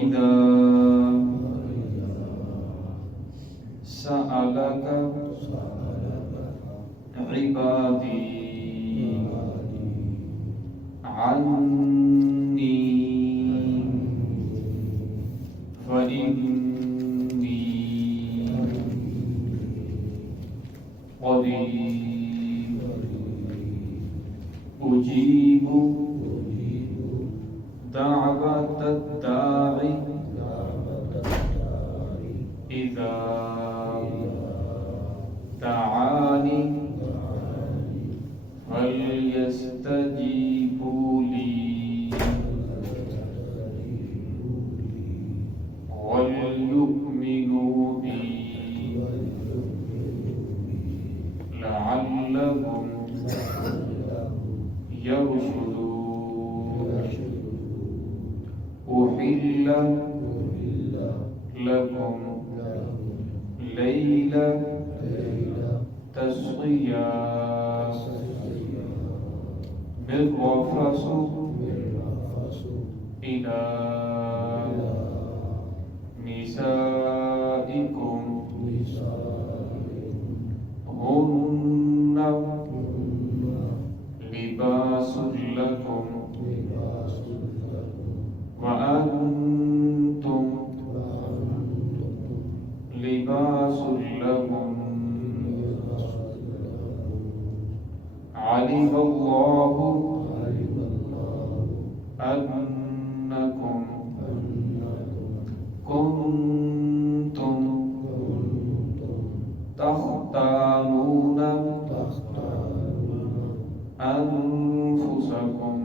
وَإِذَا سَأَلَكَ عِبَادِي عَنِّي فَإِنِّي قَرِيبٌ أُجِيبُ دعوة الداع إذا دعاني فليستجيبوا لي وليؤمنوا بي لعلهم يرشدون. أحل لكم ليلة الصيام الرفث إلى نسائكم هن لباس لكم وأنتم لباس لهم. علم الله أنكم كنتم تختانون أنفسكم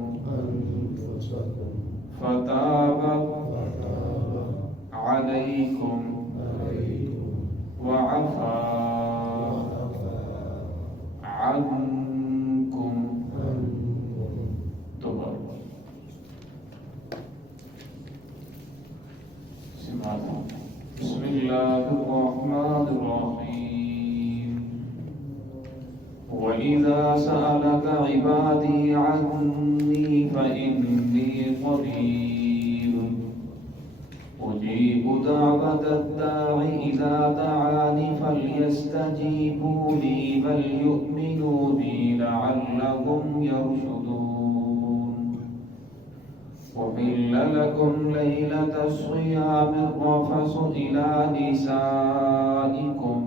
فتاب عليكم وعفا عنكم. بسم الله الرحمن الرحيم. وإذا سألك عبادي عني فإني قريب أجيب دعوة الداع إذا دعاني فليستجيبوا لي وليؤمنوا بي لعلهم يرشدون. أحل لكم ليلة الصيام الرفث إلى نسائكم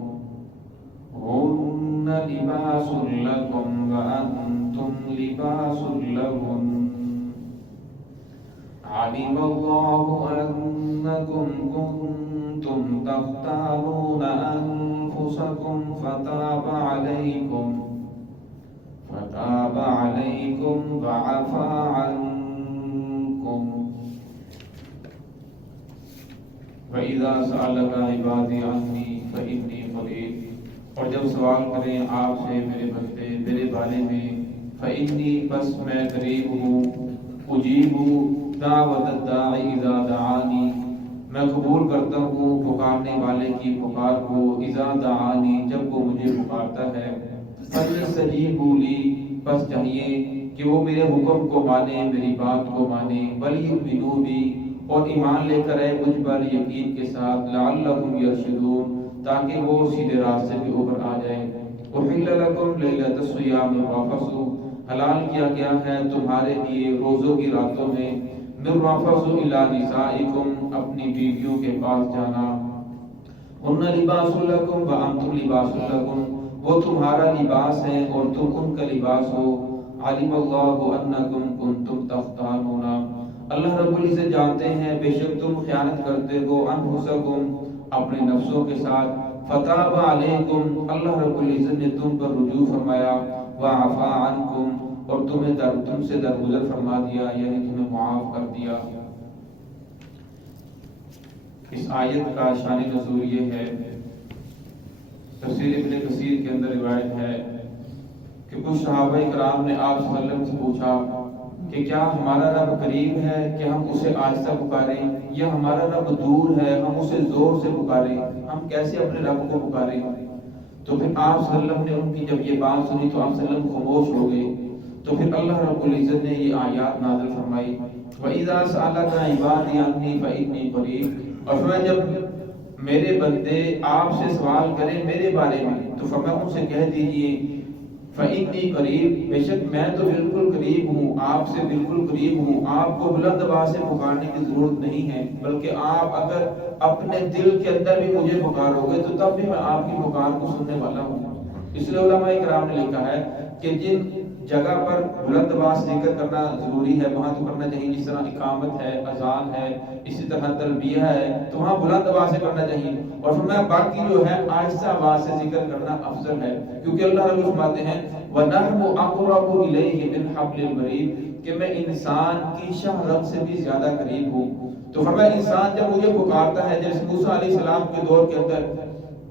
هن لباس لكم وأنتم لباس لهن. علم الله أنكم كنتم تختانون أنفسكم فتاب عليكم وعفا عنكم. وَإِذَا سَأَلَكَ عِبَادِي عَنِّي فَإِنِّي قَرِيبٌ. اور جب سوال کریں آپ سے میرے بندے میرے بارے میں، فَإِنِّي بس میں قریب ہوں، اجیب دعوت الداع اذا دعانی میں قبول کرتا ہوں پکارنے والے کی پکار کو، اذا دعانی جب وہ مجھے پکارتا ہے، فَلْيَسْتَجِیبُوا لِی بس چاہیے کہ وہ میرے حکم کو مانے، میری بات کو مانے، وَلْيُؤْمِنُوا بِی اور ایمان لے کر آئے مجھ پر یقین کے ساتھ، لَعَلَّهُمْ يَرْشُدُونَ تاکہ وہ سیدھے راستے پہ اوپر آ جائیں. اُحِلَّ لَكُمْ لَيْلَةَ الصِّيَامِ الرَّفَثُ حلال کیا گیا ہے تمہارے لیے روزوں کی راتوں میں، الرَّفَثُ إِلَى نِسَائِكُمْ اپنی بیویوں کے پاس جانا، هُنَّ لِبَاسٌ لَكُمْ وَأَنْتُمْ لِبَاسٌ لَكُمْ وہ تمہارا لباس ہے اور تم ان کا لباس ہو. عَلِمَ اللَّهُ أَنَّكُمْ كُنْتُمْ تَخْتَانُونَ اللہ رب العزت جانتے ہیں بے شک تم خیانت کرتے ہو، انفسکم اپنے نفسوں کے ساتھ، فتاب علیکم اللہ رب العزت نے تم پر رجوع فرمایا، وعفا عنکم اور تم سے درگزر فرما دیا، یعنی تمہیں معاف کر دیا. اس آیت کا شان نزول یہ ہے، تفسیر ابن کثیر کے اندر روایت ہے کہ کچھ صحابہ کرام نے آپ صلی اللہ علیہ وسلم سے پوچھا کہ کیا ہمارا رب قریب ہے کہ ہم اسے آہستہ پکاریں، یا ہمارا رب دور ہے ہم اسے زور سے پکاریں، ہم کیسے اپنے رب کو پکاریں؟ تو پھر آپ صلی اللہ علیہ وسلم نے ان کی جب یہ بات سنی تو آپ صلی اللہ علیہ وسلم خاموش ہو گئے. تو پھر اللہ رب العزت نے یہ آیات نازل فرمائی وَإِذَا سَأَلَكَ عِبَادِي عَنِّي فَإِنِّي قَرِيبٌ، اور فرمایا جب میرے بندے آپ سے سوال کریں میرے بارے میں تو فرمایا ان سے کہہ دیجئے فَإِنِّي قَرِيبٌ، بے شک میں تو بالکل قریب ہوں، آپ سے بالکل قریب ہوں، آپ کو بلند آواز سے پکارنے کی ضرورت نہیں ہے، بلکہ آپ اگر اپنے دل کے اندر بھی مجھے پکارو گے تو تب بھی میں آپ کی پکار کو سننے والا ہوں۔ اس لیے علماء کرام نے لکھا ہے کہ جن جگہ پر بلند آواز ذکر کرنا ضروری ہے وہاں تو کرنا چاہیے، جس طرح اقامت ہے، اذان ہے، اسی طرح تلبیہ ہے، تو وہاں بلند آواز سے کرنا چاہیے، اور فرمایا باقی جو ہے آہستہ آواز سے ذکر کرنا افضل ہے، کیونکہ اللہ رب فرماتے ہیں وَنَحْنُ أَقْرَبُ إِلَيْهِ مِنْ حَبْلِ الْوَرِيدِ، کہ میں انسان کی شاہ رگ سے بھی زیادہ قریب ہوں۔ تو فرمایا انسان جب مجھے پکارتا ہے، جیسے موسیٰ علیہ السلام کے دور کے اندر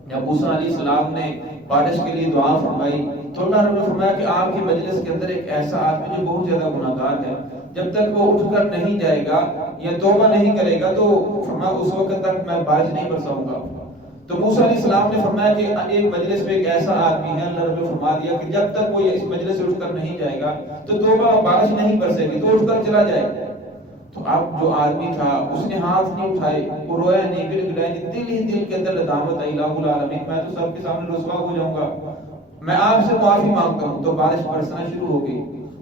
جب موسیٰ علیہ السلام نے بارش کے لیے دعا فرمائی تو اللہ رب نے فرمایا کہ آپ کی مجلس کے اندر ایک ایسا آدمی جو بہت زیادہ گناہگار ہے، جب تک وہ اٹھ کر نہیں جائے گا یا توبہ نہیں کرے گا تو فرمایا اس وقت تک میں بارش نہیں برساؤں گا۔ تو موسیٰ علیہ السلام نے فرمایا کہ ایک مجلس میں ایک ایسا آدمی ہے، اللہ رب نے فرما دیا کہ جب تک وہ اس مجلس سے اٹھ کر نہیں جائے گا تو توبہ بارش نہیں برسے گی، تو اٹھ کر چلا جائے۔ تو اب جو آدمی تھا اس نے ہاتھ نہیں اٹھائے، وہ رویا نہیں، گڑگڑایا نہیں، دل ہی دل کے اندر ندامت آئی، الہ العالمین میں تو سب کے سامنے رسوا ہو جاؤں گا، میں آپ سے معافی مانگتا ہوں۔ تو بارش برسنا شروع ہو گئی۔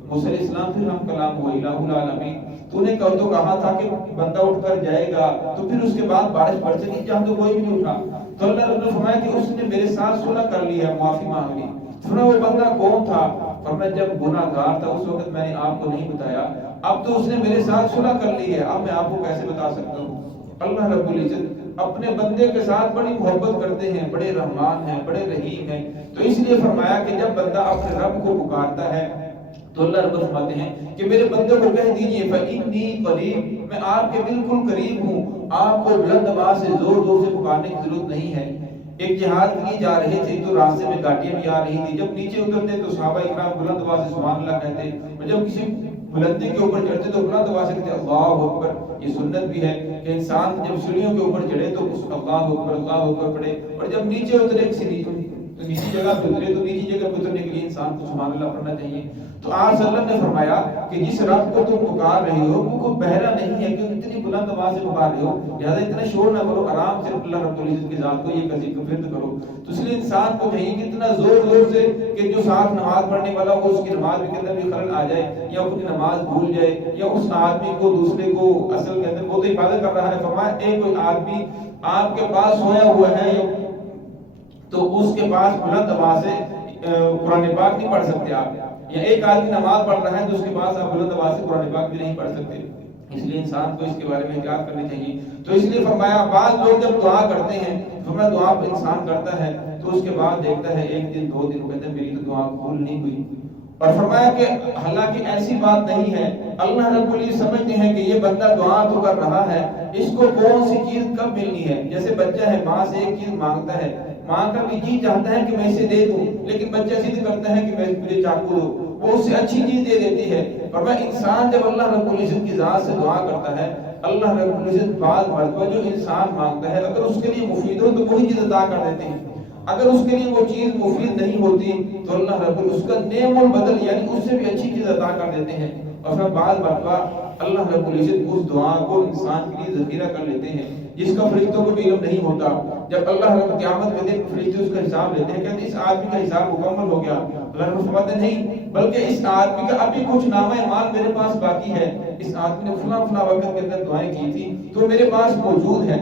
موسیٰ علیہ السلام پھر ہم کلام ہوئے، الہ العالمین تو نے تو کہا تھا کہ بندہ اٹھ کر جائے گا تو پھر اس کے بعد بارش برسے گی، جہاں تو کوئی بھی نہیں اٹھا۔ تو اللہ رب نے فرمایا کہ اس نے میرے ساتھ صلح کر لی ہے، معافی مانگ لی۔ فرمایا وہ بندہ کون تھا؟ فرمایا جب گناہ گار تھا اس وقت میں نے آپ کو نہیں بتایا، اب تو اس نے میرے ساتھ صلح کر لی ہے، اب میں آپ کو کیسے بتا سکتا ہوں۔ اللہ رب العزت اپنے بندے کے ساتھ بڑی محبت کرتے ہیں، بڑے رحمان ہیں، بڑے رحیم ہیں، تو اس لیے فرمایا کہ جب بندہ اپنے رب کو پکارتا ہے تو اللہ رب فرماتے ہیں کہ میرے بندے کو کہہ دیجئے فَإِنِّي قَرِيبٌ، میں آپ کے بالکل قریب ہوں، آپ کو بلند آواز سے زور زور سے پکارنے کی ضرورت نہیں ہے۔ ایک جہاد کے لیے جا رہے تھے تو راستے میں گاڑیاں بھی آ رہی تھی، جب نیچے اترتے تو صحابہ اکرام بلند آواز سے سبحان اللہ کہتے، اور جب کسی بلندی کے اوپر چڑھتے تو بلند آواز سے کہتے اللہ اکبر۔ یہ سنت بھی ہے کہ انسان جب سیڑھیوں کے اوپر چڑھے تو اس اللہ اکبر پڑھے، اور جب نیچے اترے کسی تو نیچی جگہ پہ اترے تو نیچی جگہ پہ اترنے کے لیے انسان کو سبحان اللہ پڑھنا چاہیے۔ تو آپ صلی اللہ علیہ وسلم نے فرمایا کہ جس رب کو تم پکار رہے ہو وہ کوئی بہرا نہیں ہے کہ اتنی بلند آواز سے پکار رہے ہو، لہذا اتنا شور نہ کرو، آرام سے اللہ رب العزت کی ذات کو یہ فرد کرو۔ تو اس لیے انسان کو چاہیے کہ اتنا زور زور سے کہ جو ساتھ نماز پڑھنے والا ہو اس کی نماز کے اندر بھی خلل آ جائے یا اپنی نماز بھول جائے، یا اس آدمی کو دوسرے کو اصل کے اندر وہ تو عبادت کر رہا ہے، فرمایا ایک کوئی آدمی آپ کے پاس سویا ہوا ہے تو اس کے پاس بلند آواز سے قرآن پاک نہیں پڑھ سکتے آپ، یا ایک آدمی نماز پڑھ رہا ہے تو اس کے پاس آپ بلند آواز سے قرآن پاک بھی نہیں پڑھ سکتے۔ اس لیے انسان کو اس کے بارے میں احتیاط کرنی چاہیے۔ تو اس لیے فرمایا بعض لوگ جب دعا کرتے ہیں، فرمایا دعا انسان کرتا ہے تو اس کے بعد دیکھتا ہے ایک دن دو دن وہ کہتے ہیں میری تو دعا قبول نہیں ہوئی، اور فرمایا کہ حالانکہ ایسی بات نہیں ہے، اللہ رب العزت سمجھتے ہیں کہ یہ بندہ دعا تو کر رہا ہے، اس کو کون سی چیز کب ملنی ہے۔ جیسے بچہ ہے، ماں سے ایک چیز مانگتا ہے، ماں کا بھی جی چاہتا ہے کہ میں اسے دے دوں، لیکن بچہ ضد کرتا ہے کہ مجھے چاقو دو، وہ اس سے اچھی چیز دے دیتی ہے۔ فرمایا انسان جب اللہ رب العزت کی ذات سے دعا کرتا ہے، اللہ رب العزت بعض مرتبہ جو انسان مانگتا ہے اگر اس کے لیے مفید ہو تو وہی چیز عطا کر دیتے ہیں، اگر اس کے لیے وہ چیز مفید نہیں ہوتی تو اللہ رب العزت اس کا نعم البدل یعنی اس سے بھی اچھی چیز عطا کر دیتے ہیں۔ اور پھر بعض مرتبہ اللہ رب العزت اس دعا کو انسان کے لیے ذخیرہ کر لیتے ہیں جس کا فرشتوں کو بھی علم نہیں ہوتا۔ جب اللہ رب قیامت کے دن فرشتے اس کا حساب لیتے ہیں، کہتے ہیں اس آدمی کا حساب مکمل ہو گیا، اللہ رب فرماتے نہیں بلکہ اس آدمی کا ابھی کچھ نامہ اعمال میرے پاس باقی ہے، اس آدمی نے فلاں فلاں وقت کے اندر دعائیں کی تھی تو میرے پاس موجود ہے۔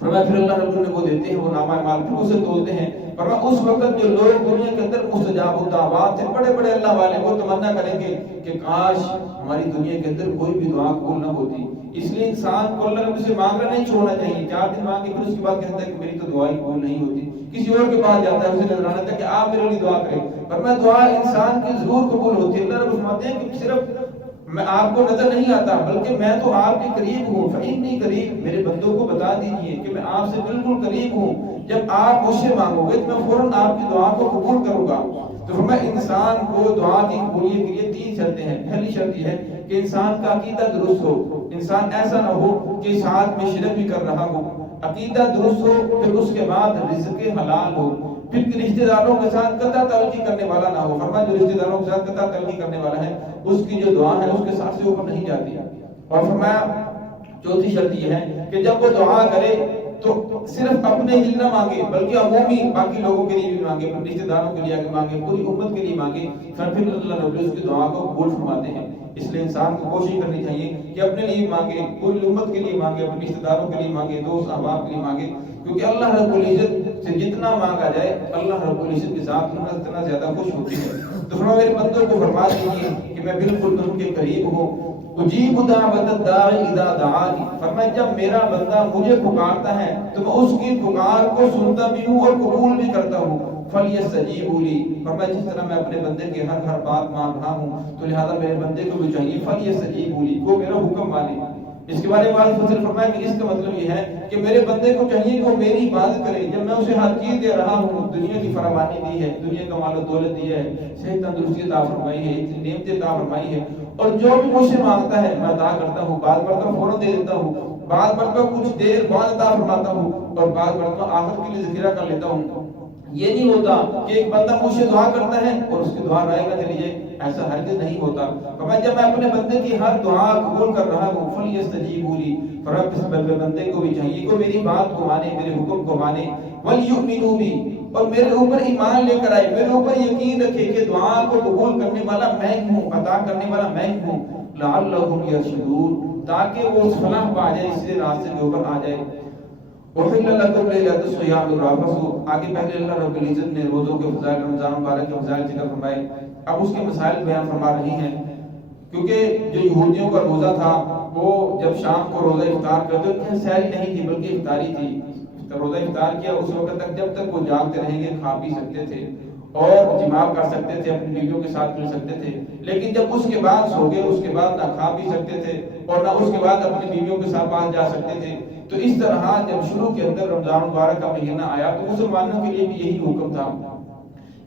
فرمایا پھر اللہ رب نے وہ دیتے ہیں، وہ نامہ اعمال پھر اسے تولتے ہیں۔ فرمایا اس وقت جو لوگ دنیا کے اندر مستجاب الدعوات تھے، بڑے بڑے اللہ والے، وہ تمنا کریں گے کہ کاش ہماری دنیا کے اندر کوئی بھی دعا قبول نہ ہوتی۔ اس لیے انسان کو اللہ رب سے مانگنا نہیں چھوڑنا چاہیے، 4 دن مانگے پھر اس کے بعد کہتا ہے کہ میری تو دعا ہی قبول نہیں ہوتی، کسی اور کے پاس جاتا ہے، اسے نظر آتا ہے کہ آپ میرے لیے دعا کریں۔ فرمایا دعا انسان کی ضرور قبول ہوتی ہے۔ اللہ رب فرماتے ہیں کہ صرف میں آپ کو نظر نہیں آتا بلکہ میں تو آپ کے قریب ہوں، فإنی قریب، میرے بندوں کو بتا دیجئے کہ میں آپ سے بالکل قریب ہوں، جب آپ مجھ سے مانگو گے تو میں فوراً آپ کی دعا کو قبول کروں گا۔ تو فرمایا انسان کو دعا کی قبولیت کے لیے 3 شرطیں ہیں۔ پہلی شرط یہ ہے کہ انسان کا عقیدہ درست ہو، انسان ایسا نہ ہو کہ ساتھ میں شرک بھی کر رہا ہو، عقیدہ درست ہو، پھر اس کے بعد رزق حلال ہو، پھر رشتہ داروں کے ساتھ قطع تعلقی کرنے والا نہ ہو۔ فرمایا جو رشتہ داروں کے ساتھ قطع تعلقی کرنے والا ہے اس کی جو دعا ہے اس کے ساتھ سے اوپر نہیں جاتی۔ اور فرمایا چوتھی شرط یہ ہے کہ جب وہ دعا کرے تو صرف اپنے لیے نہ مانگے بلکہ عمومی باقی لوگوں کے لیے بھی مانگے، اپنے رشتہ داروں کے لیے آگے مانگے، پوری امت کے لیے مانگے، پھر اللہ رب اس کی دعا کو قبول فرماتے ہیں۔ اس لیے انسان کو کوشش کرنی چاہیے کہ اپنے لیے مانگے، پوری امت کے لیے مانگے، اپنے رشتہ داروں کے لیے مانگے، دوست احباب کے لیے مانگے، کیونکہ اللہ رب العزت سے جتنا مانگا جائے اللہ رب العزت کے ساتھ اتنا زیادہ خوش ہوتی ہے۔ تو فرمایا میرے بندوں کو فرما دیجیے کہ میں بالکل ان کے قریب ہوں، اجیب دعوت الداعی اذا دعانی، فرمایا جب میرا بندہ مجھے پکارتا ہے تو میں اس کی پکار کو سنتا بھی ہوں اور قبول بھی کرتا ہوں۔ فلیستجیبوا لی، فرمایا جس طرح میں اپنے بندے کی ہر بات مان رہا ہوں تو لہذا میرے بندے کو بھی چاہیے فلیستجیبوا لی، کو میرا حکم مانے۔ اس کے بارے میں فضل فرمایا کہ اس کا مطلب یہ ہے کہ میرے بندے کو چاہیے کہ وہ میری عبادت کرے۔ جب میں اسے ہر چیز دے رہا ہوں، دنیا کی فراوانی دی ہے، دنیا کا مال و دولت دی ہے، صحت تندرستی عطا فرمائی ہے، اتنی نعمتیں عطا فرمائی ہے، اور جو بھی مجھ سے مانگتا ہے میں عطا کرتا ہوں، بعض مرتبہ فوراً دے دیتا ہوں، بعض مرتبہ کچھ دیر بعد عطا فرماتا ہوں، اور بعض مرتبہ آخرت کے لیے ذخیرہ کر لیتا ہوں۔ یہ نہیں ہوتا کہ ایک بندہ مجھ سے دعا کرتا ہے اور اس کی دعا رائے گا چلی جائے، ایسا ہرگز نہیں ہوتا۔ فرمایا جب میں اپنے بندے کی ہر دعا قبول کر رہا ہوں فلیستجیبوا لی، فرمایا اس بندے کو بھی چاہیے کہ میری بات کو مانے، میرے حکم کو مانے، ولیؤمنوا بی، اور میرے اوپر ایمان لے کر آئے، میرے اوپر یقین رکھے کہ دعا کو قبول کرنے والا میں ہوں، عطا کرنے والا میں ہوں، لعلہم یرشدون، تاکہ وہ فلاح پا جائے، اس راستے کے اوپر آ جائے۔ وَحِلَّ لَكُمْ لَيْلَةُ الصِّيَامِ الرَّفَثُ، آگے پہلے اللہ رب العزت نے روزوں کے فضائل، رمضان مبارک کے فضائل ذکر فرمائے، اب اس کے مسائل بیان فرما رہی ہیں، کیونکہ جو یہودیوں کا روزہ تھا وہ جب شام کو روزہ افطار کرتے ان کی سحری نہیں تھی بلکہ افطاری تھی۔ روزہ افطار کیا اس وقت تک جب تک وہ جاگتے رہیں گے کھا پی سکتے تھے اور جماع کر سکتے تھے، اپنی بیویوں کے ساتھ مل سکتے تھے، لیکن جب اس کے بعد سو گئے اس کے بعد نہ کھا پی سکتے تھے اور نہ اس کے بعد اپنی بیویوں کے ساتھ باہر جا سکتے تھے۔ تو اس طرح جب شروع کے اندر رمضان مبارک کا مہینہ آیا تو مسلمانوں کے لیے بھی یہی حکم تھا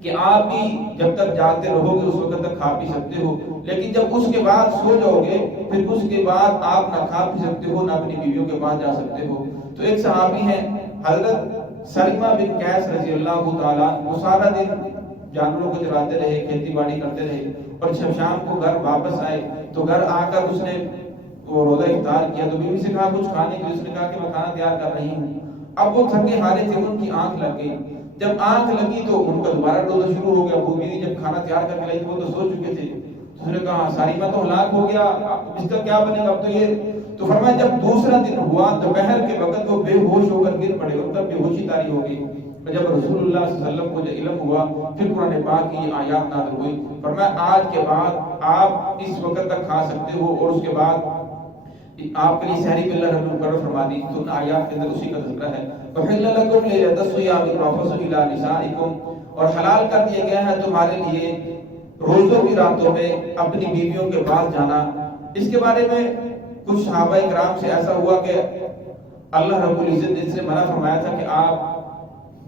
کہ آپ بھی جب تک جاگتے رہو گے اس وقت تک کھا پی سکتے ہو، لیکن جب اس کے بعد سو جاؤ گے پھر اس کے بعد آپ نہ کھا پی سکتے ہو نہ اپنی بیویوں کے پاس جا سکتے ہو۔ تو ایک صحابی ہیں حضرت سلمہ بن قیس رضی اللہ تعالیٰ، وہ سارا دن جانوروں کو چراتے رہے، کھیتی باڑی کرتے رہے، اور جب شام کو گھر واپس آئے تو گھر آ کر اس نے وہ روزہ افطار کیا تو بیوی سے کہا کچھ کھانے کی، اس نے کہا کہ میں کھانا تیار کر رہی ہوں۔ اب وہ تھکے ہارے تھے، ان کی آنکھ لگ گئی، جب آنکھ لگی تو ان کا دوبارہ روزہ شروع ہو گیا۔ وہ بیوی جب کھانا تیار کر کے لائی وہ تو سو چکے تھے، تو اس نے کہا ساریمہ تو ہلاک ہو گیا، اس کا کیا بنے گا اب تو یہ۔ تو فرمایا جب دوسرا دن ہوا دوپہر کے وقت وہ بے ہوش ہو کر گر پڑے، ان پر بے ہوشی طاری ہو گئی۔ جب رسول اللہ صلی اللہ علیہ وسلم کو علم ہوا پھر قرآن پاک کی آیات نازل ہوئی، فرمایا آج کے بعد آپ اس وقت تک کھا سکتے ہو، اور اس کے بعد آپ کے لیے سحری بھی اللہ رب مقرر فرما دی۔ تو ان آیات کے اندر اسی کا ذکر ہے۔ وَحِلَّ لَكُمْ لَيْلَةَ الصِّيَامِ الرَّفَثُ إِلَىٰ نِسَائِكُمْ، اور حلال کر دیا گیا ہے تمہارے لیے روزوں کی راتوں میں اپنی بیویوں کے پاس جانا۔ اس کے بارے میں کچھ صحابہ کرام سے ایسا ہوا کہ اللہ رب العزت نے اس سے منع فرمایا تھا کہ آپ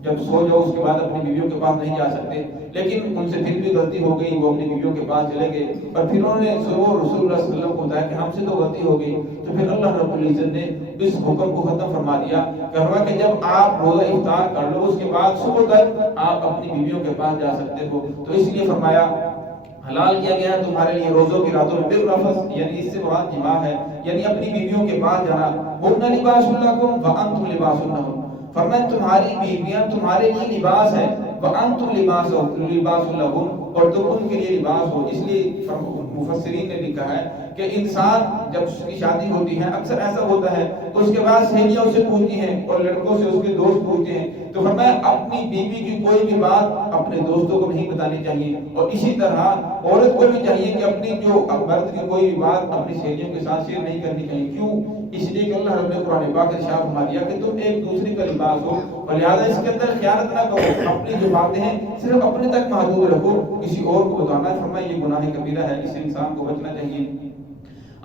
جب سو جاؤ اس کے بعد اپنی بیویوں کے پاس نہیں جا سکتے، لیکن ان سے پھر بھی غلطی ہو گئی، وہ اپنی بیویوں کے پاس چلے گئے، اور پھر انہوں نے رسول اللہ صلی اللہ علیہ وسلم کو بتایا کہ ہم سے تو غلطی ہو گئی۔ تو پھر اللہ رب العزت نے اس حکم کو ختم فرما دیا کہ جب آپ روزہ افطار کر لو اس کے بعد صبح تک آپ اپنی بیویوں کے پاس جا سکتے ہو۔ تو اس لیے فرمایا حلال کیا گیا ہے تمہارے لیے روزوں کی راتوں میں بالرفث، یعنی اس سے مراد جماع ہے، یعنی اپنی بیویوں کے پاس جانا۔ ہن لباس لکم وانتم لباس لہن، فرمایا تمہاری بیویاں تمہارے لیے لباس ہے، وانتم لباس لہن، اور تم ان کے لیے لباس ہو۔ اس لیے مفسرین نے لکھا ہے کہ انسان جب اس کی شادی ہوتی ہے اکثر ایسا ہوتا ہے اس کے بعد سہیلیاں اسے پوچھتی ہیں اور لڑکوں سے اس کے دوست پوچھتے ہیں، تو فرمایا اپنی بیوی کی کوئی بھی بات اپنے دوستوں کو نہیں بتانی چاہیے، اور اسی طرح عورت کو بھی چاہیے کہ اپنی جو مرد کی کوئی بھی بات اپنی سہیلیوں کے ساتھ شیئر نہیں کرنی چاہیے۔ کیوں؟ اس لیے کہ اللہ رب نے قرآن پاک میں ارشاد فرما دیا کہ تم ایک دوسرے کا لباس ہو، اور لہٰذا اس کے اندر خیانت نہ کرو، اپنی جو باتیں ہیں صرف اپنے تک محدود رکھو، کسی اور کو بتانا فرمایا یہ گناہ کبیرہ ہے، اس انسان کو بچنا چاہیے۔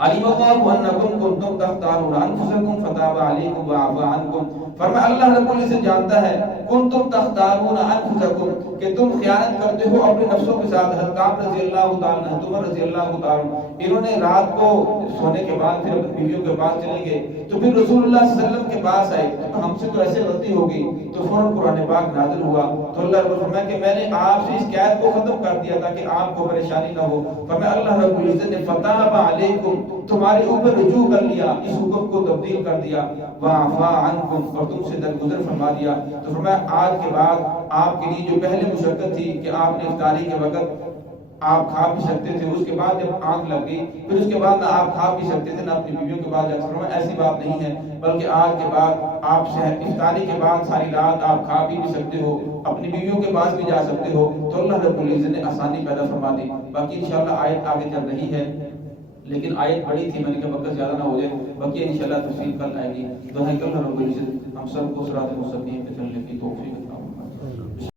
علیم اللہ انکم کنتم تختارون انفسکم فتاب علیکم وعفا عنکم، فرمایا اللہ رب العزت جانتا ہے کنتم تختارون انفسکم کہ تم خیانت کرتے ہو اپنے نفسوں کے ساتھ۔ حضرت کعب رضی اللہ تعالیٰ عنہ، عمر رضی اللہ تعالیٰ عنہ، انہوں نے رات کو سونے کے بعد پھر اپنی بیویوں کے پاس چلے گئے، تو پھر رسول اللہ صلی اللہ علیہ وسلم کے پاس آئے تو ہم سے تو ایسے غلطی ہو گئی، تو فوراً قرآن پاک نازل ہوا۔ تو اللہ رب فرمایا کہ میں نے آپ سے اس قید کو ختم کر دیا تھا کہ آپ کو پریشانی نہ ہو۔ فرمایا اللہ رب العزت نے فتاب علیکم، تمہارے اوپر رجوع کر لیا، اس حکم کو تبدیل کر دیا، وعفا عنکم، اور تم سے درگزر فرما دیا. تو فرمایا آج کے بعد آپ کے لیے جو پہلے مشقت تھی کہ آپ نے افطاری کے وقت آپ کھا بھی سکتے تھے، اس کے بعد جب آنکھ لگ گئی پھر اس کے بعد نہ آپ کھا بھی سکتے تھے نہ اپنی بیویوں کے بعد جا سکتے تھے، ایسی بات نہیں ہے، بلکہ آج کے بعد آپ افطاری کے بعد ساری رات آپ کھا بھی سکتے ہو، اپنی بیویوں کے پاس بھی جا سکتے ہو. تو اللہ رب العزت نے آسانی پیدا فرما دی. باقی انشاءاللہ آیت آگے چل رہی ہے، لیکن آیت بڑی تھی، میں نے کہا وقت زیادہ نہ ہو جائے، باقی انشاءاللہ تفصیل کل آئے گی. دعا ہے کہ اللہ رب العزت ہم سب کو صراط مستقیم پہ چلنے کی توفیق عطا فرمائے.